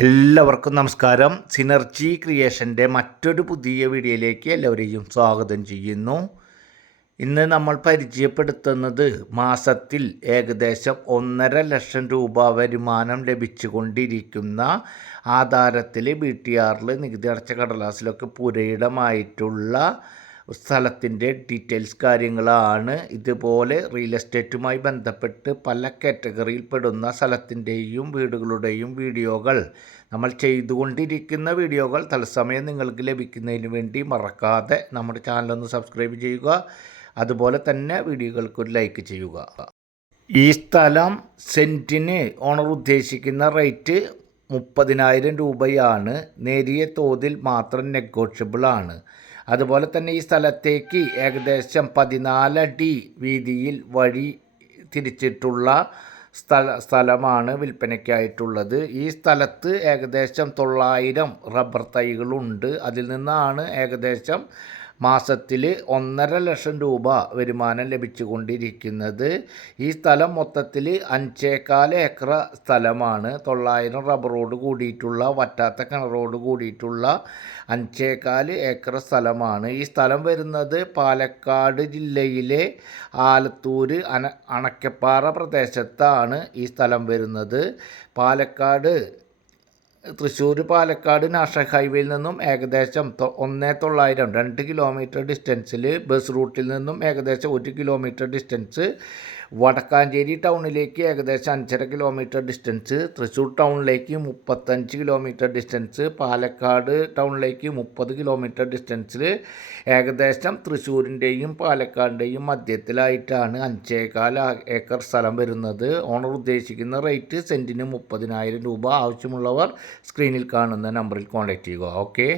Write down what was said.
എല്ലാവർക്കും നമസ്കാരം. സിനർജി ക്രിയേഷൻ്റെ മറ്റൊരു പുതിയ വീഡിയോയിലേക്ക് എല്ലാവരെയും സ്വാഗതം ചെയ്യുന്നു. ഇന്ന് നമ്മൾ പരിചയപ്പെടുത്തുന്നത് മാസത്തിൽ ഏകദേശം 1.5 ലക്ഷം രൂപ വരുമാനം ലഭിച്ചുകൊണ്ടിരിക്കുന്ന ആധാരത്തിൽ BTR നികുതി അടച്ച കടലാസിലൊക്കെ പുരയിടമായിട്ടുള്ള സ്ഥലത്തിൻ്റെ ഡീറ്റെയിൽസ് കാര്യങ്ങളാണ്. ഇതുപോലെ റിയൽ എസ്റ്റേറ്റുമായി ബന്ധപ്പെട്ട് പല കാറ്റഗറിയിൽ പെടുന്ന സ്ഥലത്തിൻ്റെയും വീടുകളുടെയും വീഡിയോകൾ നമ്മൾ ചെയ്തുകൊണ്ടിരിക്കുന്ന വീഡിയോകൾ തത്സമയം നിങ്ങൾക്ക് ലഭിക്കുന്നതിന് വേണ്ടി മറക്കാതെ നമ്മുടെ ചാനലൊന്ന് സബ്സ്ക്രൈബ് ചെയ്യുക. അതുപോലെ തന്നെ വീഡിയോകൾക്കൊരു ലൈക്ക് ചെയ്യുക. ഈ സ്ഥലം സെൻറ്റിന് ഓണർ ഉദ്ദേശിക്കുന്ന റേറ്റ് 30,000 രൂപയാണ്. നേരിയ തോതിൽ മാത്രം നെഗോഷ്യബിൾ ആണ്. അതുപോലെ തന്നെ ഈ സ്ഥലത്തേക്ക് ഏകദേശം 14 അടി വീതിയിൽ വഴി തിരിച്ചിട്ടുള്ള സ്ഥലമാണ് വിൽപ്പനയ്ക്കായിട്ടുള്ളത്. ഈ സ്ഥലത്ത് ഏകദേശം 900 റബ്ബർ തൈകളുണ്ട്. അതിൽ നിന്നാണ് ഏകദേശം മാസത്തിൽ 1.5 ലക്ഷം രൂപ വരുമാനം ലഭിച്ചുകൊണ്ടിരിക്കുന്നത്. ഈ സ്ഥലം മൊത്തത്തിൽ 5.25 ഏക്കർ സ്ഥലമാണ്. 900 റബ്ബറോട് കൂടിയിട്ടുള്ള വറ്റാത്ത കിണറോട് കൂടിയിട്ടുള്ള 5.25 ഏക്കർ സ്ഥലമാണ്. ഈ സ്ഥലം വരുന്നത് പാലക്കാട് ജില്ലയിലെ ആലത്തൂർ അണക്കപ്പാറ പ്രദേശത്താണ് ഈ സ്ഥലം വരുന്നത്. തൃശ്ശൂർ പാലക്കാട് നാഷണൽ ഹൈവേയിൽ നിന്നും ഏകദേശം 1,900 2 കിലോമീറ്റർ ഡിസ്റ്റൻസിൽ, ബസ് റൂട്ടിൽ നിന്നും ഏകദേശം 1 കിലോമീറ്റർ ഡിസ്റ്റൻസ്, വടക്കാഞ്ചേരി ടൗണിലേക്ക് ഏകദേശം 5.5 കിലോമീറ്റർ ഡിസ്റ്റൻസ്, തൃശ്ശൂർ ടൗണിലേക്ക് 35 കിലോമീറ്റർ ഡിസ്റ്റൻസ്, പാലക്കാട് ടൗണിലേക്ക് 30 കിലോമീറ്റർ ഡിസ്റ്റൻസിൽ, ഏകദേശം തൃശ്ശൂരിൻ്റെയും പാലക്കാടിൻ്റെയും മധ്യത്തിലായിട്ടാണ് 5.25 ഏക്കർ സ്ഥലം വരുന്നത്. ഓണർ ഉദ്ദേശിക്കുന്ന റേറ്റ് സെൻറ്റിന് 30,000 രൂപ. ആവശ്യമുള്ളവർ സ്ക്രീനിൽ കാണുന്ന നമ്പറിൽ കോൺടാക്റ്റ് ചെയ്യുക. ഓക്കെ.